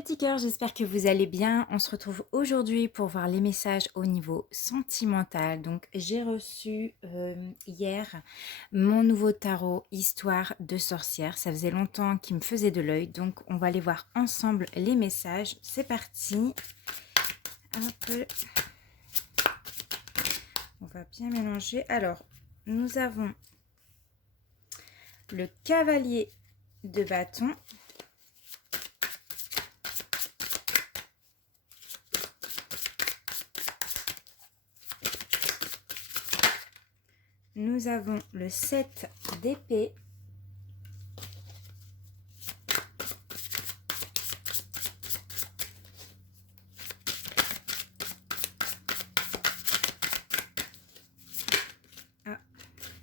mes petits cœurs, j'espère que vous allez bien. On se retrouve aujourd'hui pour voir les messages au niveau sentimental. Donc j'ai reçu hier mon nouveau tarot Histoire de sorcière. Ça faisait longtemps qu'il me faisait de l'œil, donc on va aller voir ensemble les messages. C'est parti. Hop. On va bien mélanger. Alors, nous avons le cavalier de bâton. Nous avons le 7 d'épée. Ah,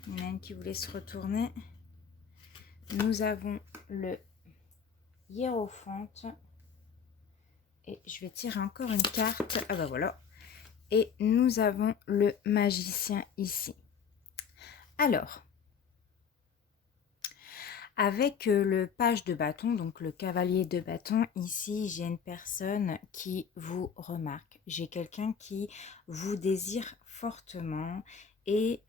il y en a une qui voulait se retourner. Nous avons le hiérophante. Et je vais tirer encore une carte. Ah bah voilà. Et nous avons le magicien ici. Alors, avec le page de bâton, donc le cavalier de bâton, ici j'ai une personne qui vous remarque. J'ai quelqu'un qui vous désire fortement et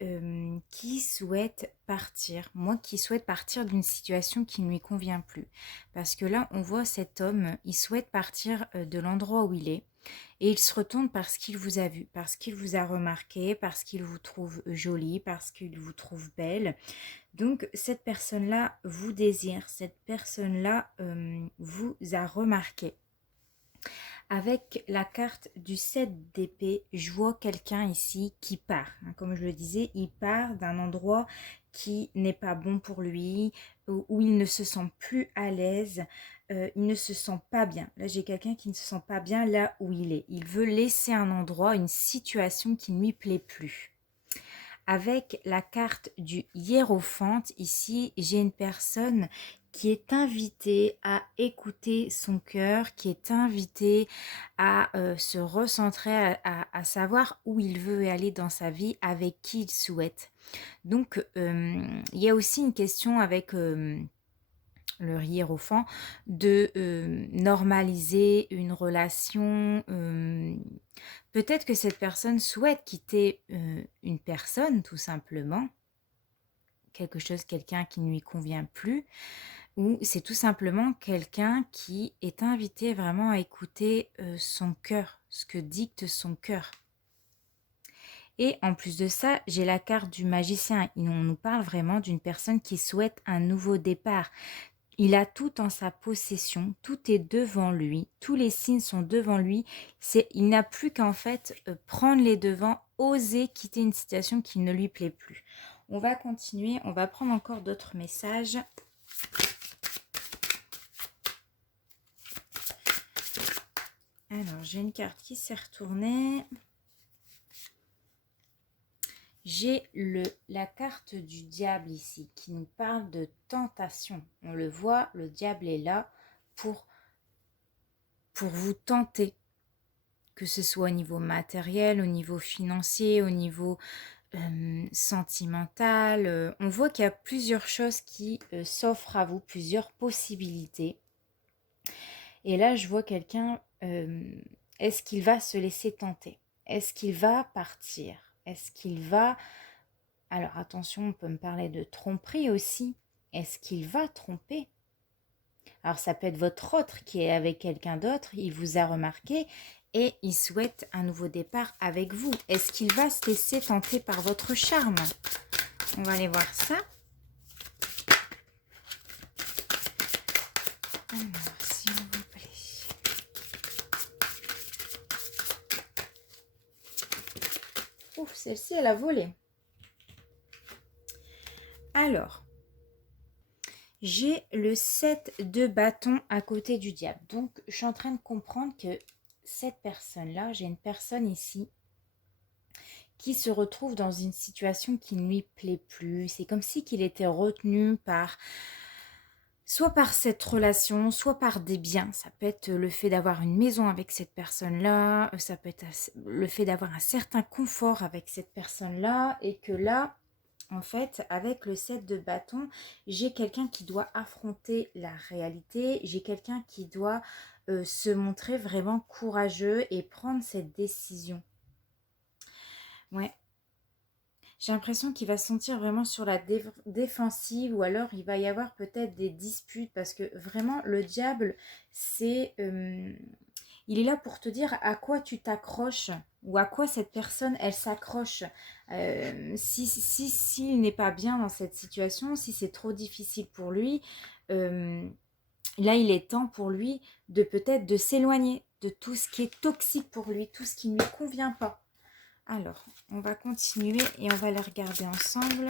qui souhaite partir. Moi qui souhaite partir d'une situation qui ne lui convient plus. Parce que là, on voit cet homme, il souhaite partir de l'endroit où il est. Et il se retourne parce qu'il vous a vu, parce qu'il vous a remarqué, parce qu'il vous trouve jolie, parce qu'il vous trouve belle. Donc cette personne-là vous désire, cette personne-là vous a remarqué. Avec la carte du 7 d'épée, je vois quelqu'un ici qui part. Comme je le disais, il part d'un endroit qui n'est pas bon pour lui, où il ne se sent plus à l'aise, il ne se sent pas bien. Là, j'ai quelqu'un qui ne se sent pas bien là où il est. Il veut laisser un endroit, une situation qui ne lui plaît plus. Avec la carte du hiérophante, ici, j'ai une personne qui est invitée à écouter son cœur, qui est invitée à se recentrer, à savoir où il veut aller dans sa vie, avec qui il souhaite. Donc, il y a aussi une question avec le hiérophant de normaliser une relation. Peut-être que cette personne souhaite quitter une personne, tout simplement, quelque chose, quelqu'un qui ne lui convient plus, ou c'est tout simplement quelqu'un qui est invité vraiment à écouter son cœur, ce que dicte son cœur. Et en plus de ça, j'ai la carte du magicien. On nous parle vraiment d'une personne qui souhaite un nouveau départ. Il a tout en sa possession, tout est devant lui, tous les signes sont devant lui. Il n'a plus qu'en fait prendre les devants, oser quitter une situation qui ne lui plaît plus. On va continuer, on va prendre encore d'autres messages. Alors, j'ai une carte qui s'est retournée. J'ai la carte du diable ici qui nous parle de tentation. On le voit, le diable est là pour vous tenter. Que ce soit au niveau matériel, au niveau financier, au niveau sentimental. On voit qu'il y a plusieurs choses qui s'offrent à vous, plusieurs possibilités. Et là, je vois quelqu'un, est-ce qu'il va se laisser tenter? Est-ce qu'il va partir? Est-ce qu'il va... Alors attention, on peut me parler de tromperie aussi. Est-ce qu'il va tromper? Alors ça peut être votre autre qui est avec quelqu'un d'autre, il vous a remarqué et il souhaite un nouveau départ avec vous. Est-ce qu'il va se laisser tenter par votre charme? On va aller voir ça. Alors, s'il vous plaît. Ouf, celle-ci, elle a volé. Alors, j'ai le 7 de bâton à côté du diable. Donc, je suis en train de comprendre que cette personne-là, j'ai une personne ici qui se retrouve dans une situation qui ne lui plaît plus. C'est comme si qu'il était retenu par... soit par cette relation, soit par des biens. Ça peut être le fait d'avoir une maison avec cette personne-là, ça peut être le fait d'avoir un certain confort avec cette personne-là, et que là, en fait, avec le 7 de bâton, j'ai quelqu'un qui doit affronter la réalité, j'ai quelqu'un qui doit se montrer vraiment courageux et prendre cette décision. Ouais. J'ai l'impression qu'il va se sentir vraiment sur la défensive ou alors il va y avoir peut-être des disputes parce que vraiment le diable, c'est... il est là pour te dire à quoi tu t'accroches ou à quoi cette personne, elle s'accroche. S'il n'est pas bien dans cette situation, si c'est trop difficile pour lui, là, il est temps pour lui de peut-être de s'éloigner de tout ce qui est toxique pour lui, tout ce qui ne lui convient pas. Alors, on va continuer et on va les regarder ensemble.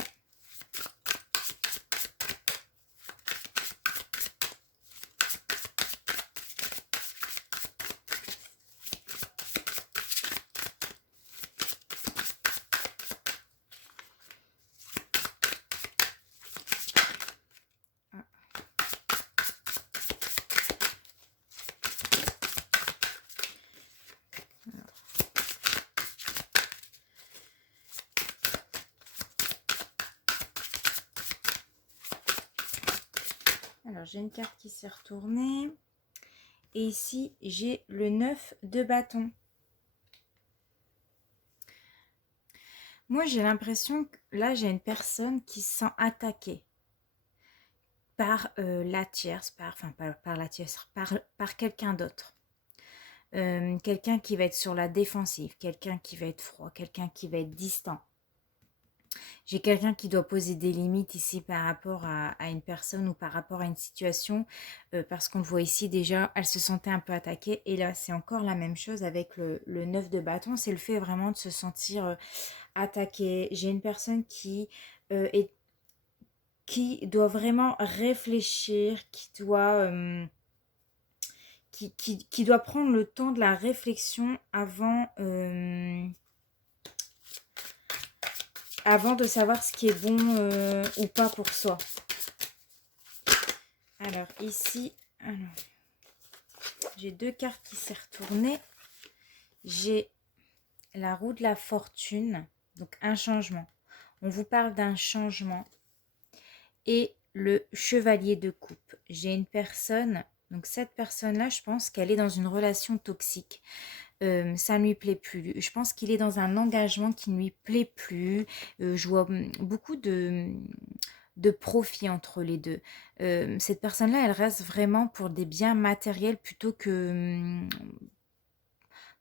Alors, j'ai une carte qui s'est retournée. Et ici, j'ai le 9 de bâton. Moi, j'ai l'impression que là, j'ai une personne qui se sent attaquée par la tierce, enfin par la tierce, par quelqu'un d'autre. Quelqu'un qui va être sur la défensive, quelqu'un qui va être froid, quelqu'un qui va être distant. J'ai quelqu'un qui doit poser des limites ici par rapport à une personne ou par rapport à une situation, parce qu'on le voit ici déjà, elle se sentait un peu attaquée. Et là, c'est encore la même chose avec le 9 de bâton, c'est le fait vraiment de se sentir attaquée. J'ai une personne qui doit vraiment réfléchir, qui doit prendre le temps de la réflexion avant de savoir ce qui est bon ou pas pour soi. Alors ici, j'ai deux cartes qui s'est retournées. J'ai la roue de la fortune, donc un changement. On vous parle d'un changement. Et le chevalier de coupe. J'ai une personne, donc cette personne-là, je pense qu'elle est dans une relation toxique. Ça ne lui plaît plus. Je pense qu'il est dans un engagement qui ne lui plaît plus. Je vois beaucoup de profit entre les deux. Cette personne-là, elle reste vraiment pour des biens matériels plutôt que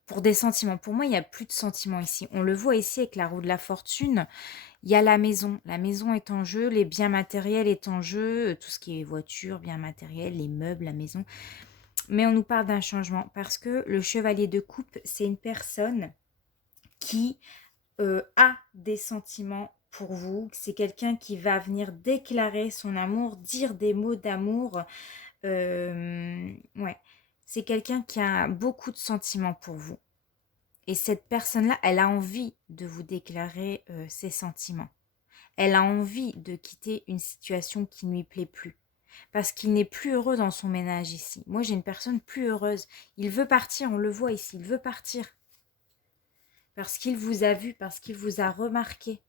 pour des sentiments. Pour moi, il n'y a plus de sentiments ici. On le voit ici avec la roue de la fortune. Il y a la maison. La maison est en jeu, les biens matériels est en jeu, tout ce qui est voiture, biens matériels, les meubles, la maison. Mais on nous parle d'un changement parce que le chevalier de coupe, c'est une personne qui a des sentiments pour vous. C'est quelqu'un qui va venir déclarer son amour, dire des mots d'amour. Ouais, c'est quelqu'un qui a beaucoup de sentiments pour vous. Et cette personne-là, elle a envie de vous déclarer ses sentiments. Elle a envie de quitter une situation qui ne lui plaît plus. Parce qu'il n'est plus heureux dans son ménage ici. Moi, j'ai une personne plus heureuse. Il veut partir, on le voit ici, il veut partir. Parce qu'il vous a vu, parce qu'il vous a remarqué.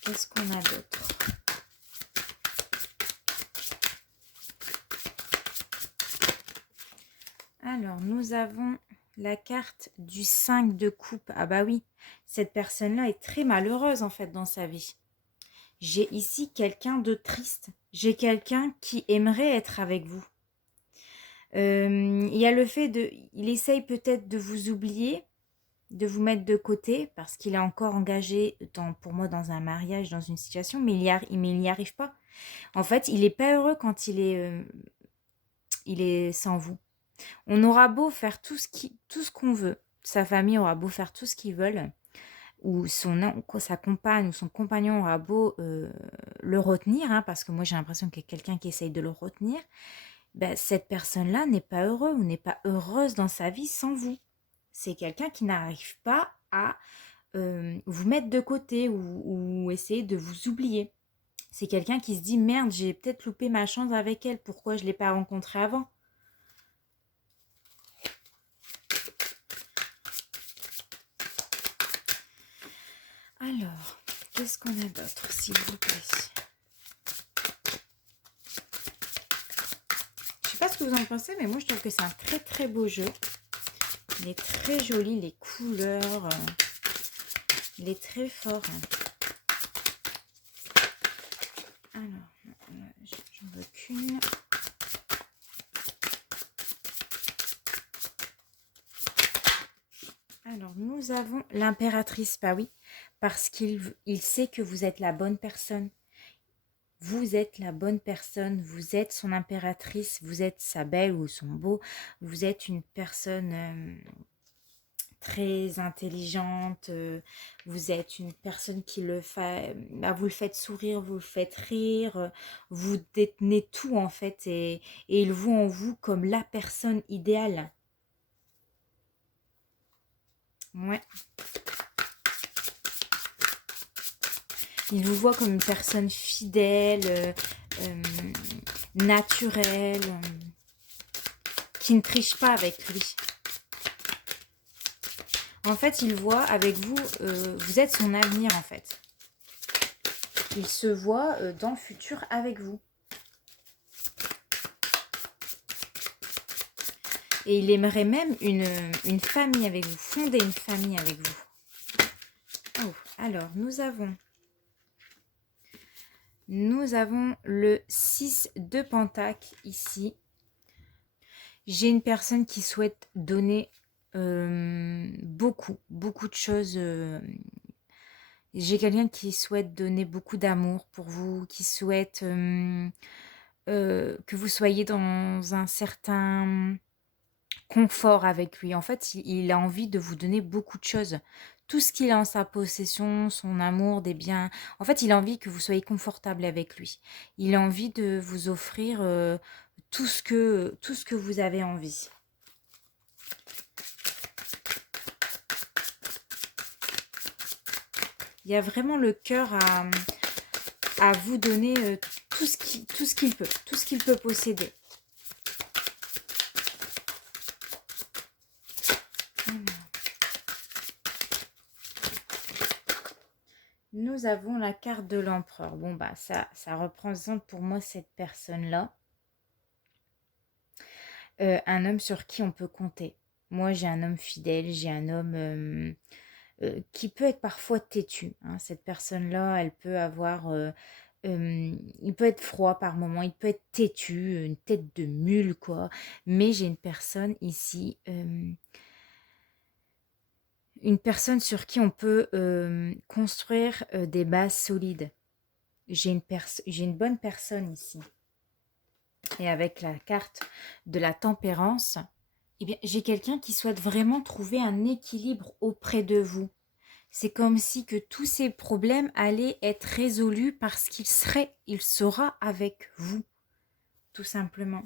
Qu'est-ce qu'on a d'autre? Alors, nous avons la carte du 5 de coupe. Ah bah oui, cette personne-là est très malheureuse en fait dans sa vie. J'ai ici quelqu'un de triste. J'ai quelqu'un qui aimerait être avec vous. Il y a le fait il essaye peut-être de vous oublier, de vous mettre de côté parce qu'il est encore engagé pour moi dans un mariage, dans une situation, mais il n'y arrive pas. En fait, il n'est pas heureux quand il est sans vous. On aura beau faire tout ce qu'on veut, sa famille aura beau faire tout ce qu'ils veulent, ou sa compagne ou son compagnon aura beau le retenir, hein, parce que moi j'ai l'impression qu'il y a quelqu'un qui essaye de le retenir, ben, cette personne-là n'est pas heureux ou n'est pas heureuse dans sa vie sans vous. C'est quelqu'un qui n'arrive pas à vous mettre de côté ou essayer de vous oublier. C'est quelqu'un qui se dit merde, j'ai peut-être loupé ma chance avec elle, pourquoi je ne l'ai pas rencontrée avant? Alors, qu'est-ce qu'on a d'autre, s'il vous plaît? Je sais pas ce que vous en pensez, mais moi je trouve que c'est un très très beau jeu. Il est très joli, les couleurs, il est très fort. Alors, j'en veux qu'une. Alors, nous avons l'impératrice, bah oui, parce qu'il sait que vous êtes la bonne personne. Vous êtes la bonne personne, vous êtes son impératrice, vous êtes sa belle ou son beau, vous êtes une personne très intelligente, vous êtes une personne qui le fait, bah, vous le faites sourire, vous le faites rire, vous détenez tout en fait et il voit en vous comme la personne idéale. Ouais. Il vous voit comme une personne fidèle, naturelle, qui ne triche pas avec lui. En fait, il voit avec vous, vous êtes son avenir en fait. Il se voit dans le futur avec vous. Et il aimerait même une famille avec vous, fonder une famille avec vous. Oh, alors, nous avons le 6 de Pentacle ici. J'ai une personne qui souhaite donner beaucoup de choses. J'ai quelqu'un qui souhaite donner beaucoup d'amour pour vous, qui souhaite que vous soyez dans un certain confort avec lui. En fait, il a envie de vous donner beaucoup de choses. Tout ce qu'il a en sa possession, son amour, des biens. En fait, il a envie que vous soyez confortable avec lui. Il a envie de vous offrir tout ce que vous avez envie. Il y a vraiment le cœur à vous donner tout ce qu'il peut posséder. Nous avons la carte de l'empereur. Bon, bah, ça représente pour moi cette personne-là. Un homme sur qui on peut compter. Moi, j'ai un homme fidèle, j'ai un homme qui peut être parfois têtu. Hein. Cette personne-là, elle peut avoir... il peut être froid par moment, il peut être têtu, une tête de mule, quoi. Mais j'ai une personne ici... une personne sur qui on peut construire des bases solides. J'ai une bonne personne ici. Et avec la carte de la tempérance, eh bien, j'ai quelqu'un qui souhaite vraiment trouver un équilibre auprès de vous. C'est comme si que tous ces problèmes allaient être résolus parce il sera avec vous, tout simplement.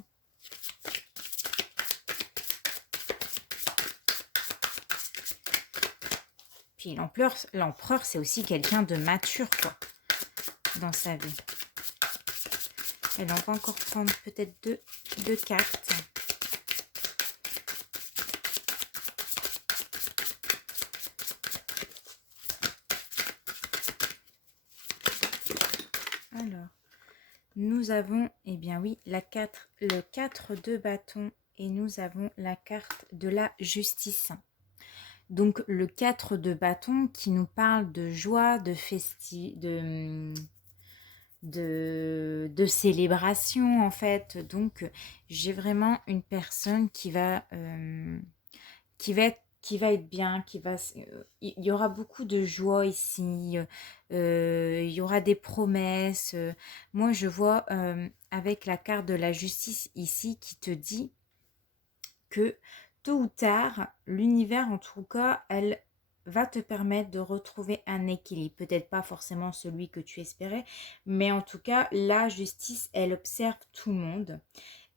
Puis l'empereur, c'est aussi quelqu'un de mature, quoi, dans sa vie. Elle va encore prendre peut-être deux cartes. Alors, nous avons, eh bien oui, le 4 de bâton et nous avons la carte de la justice. Donc, le 4 de bâton qui nous parle de joie, de célébration en fait. Donc j'ai vraiment une personne qui va être bien, il y aura beaucoup de joie ici, il y aura des promesses. Moi je vois avec la carte de la justice ici qui te dit que tôt ou tard l'univers en tout cas elle va te permettre de retrouver un équilibre. Peut-être pas forcément celui que tu espérais, mais en tout cas, la justice, elle observe tout le monde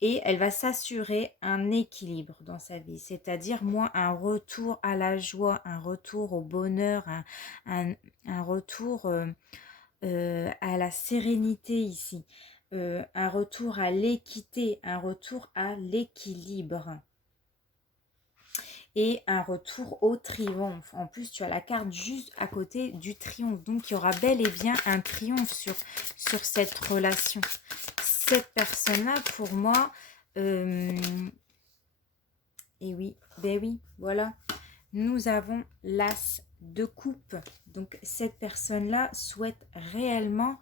et elle va s'assurer un équilibre dans sa vie. C'est-à-dire, moi, un retour à la joie, un retour au bonheur, un retour à la sérénité ici, un retour à l'équité, un retour à l'équilibre. et un retour au triomphe. En plus, tu as la carte juste à côté du triomphe. Donc, il y aura bel et bien un triomphe sur cette relation. Cette personne-là, pour moi, et oui, ben oui, voilà. Nous avons l'as de coupe. Donc, cette personne-là souhaite réellement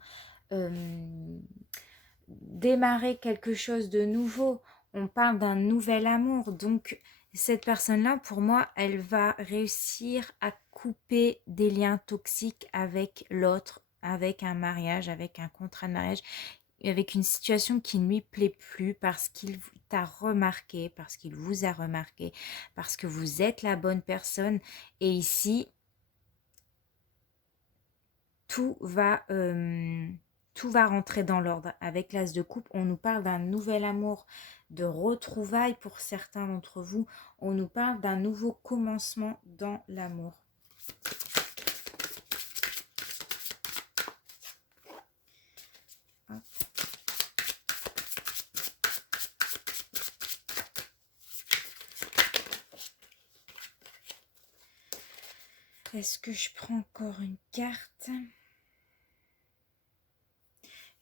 démarrer quelque chose de nouveau. On parle d'un nouvel amour. Donc, cette personne-là, pour moi, elle va réussir à couper des liens toxiques avec l'autre, avec un mariage, avec un contrat de mariage, avec une situation qui ne lui plaît plus parce qu'il t'a remarqué, parce qu'il vous a remarqué, parce que vous êtes la bonne personne. Et ici, tout va rentrer dans l'ordre. Avec l'as de coupe, on nous parle d'un nouvel amour, de retrouvailles pour certains d'entre vous. On nous parle d'un nouveau commencement dans l'amour. Est-ce que je prends encore une carte?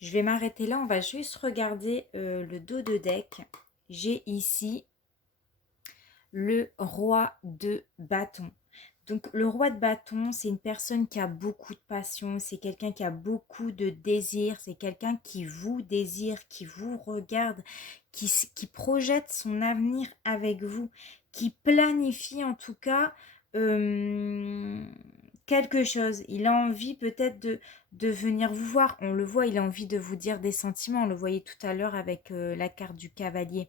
Je vais m'arrêter là. On va juste regarder le dos de deck. J'ai ici le roi de bâton. Donc le roi de bâton, c'est une personne qui a beaucoup de passion, c'est quelqu'un qui a beaucoup de désir, c'est quelqu'un qui vous désire, qui vous regarde, qui projette son avenir avec vous, qui planifie en tout cas quelque chose. Il a envie peut-être de venir vous voir, on le voit, il a envie de vous dire des sentiments, on le voyait tout à l'heure avec la carte du cavalier.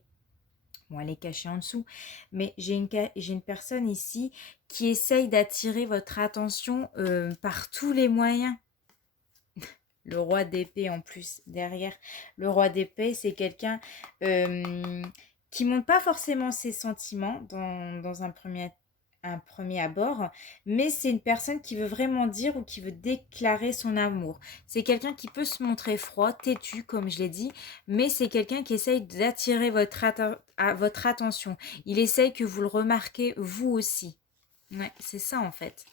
Bon, elle est cachée en dessous, mais j'ai une personne ici qui essaye d'attirer votre attention par tous les moyens. Le roi d'épée en plus, derrière. Le roi d'épée, c'est quelqu'un qui ne montre pas forcément ses sentiments dans un premier abord, mais c'est une personne qui veut vraiment dire ou qui veut déclarer son amour. C'est quelqu'un qui peut se montrer froid, têtu, comme je l'ai dit, mais c'est quelqu'un qui essaye d'attirer votre attention. Il essaye que vous le remarquez vous aussi. Ouais, c'est ça en fait.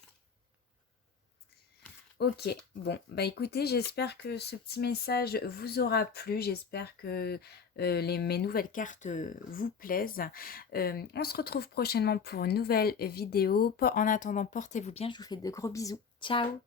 Ok, bon, bah écoutez, j'espère que ce petit message vous aura plu, j'espère que mes nouvelles cartes vous plaisent. On se retrouve prochainement pour une nouvelle vidéo. En attendant, portez-vous bien, je vous fais de gros bisous. Ciao!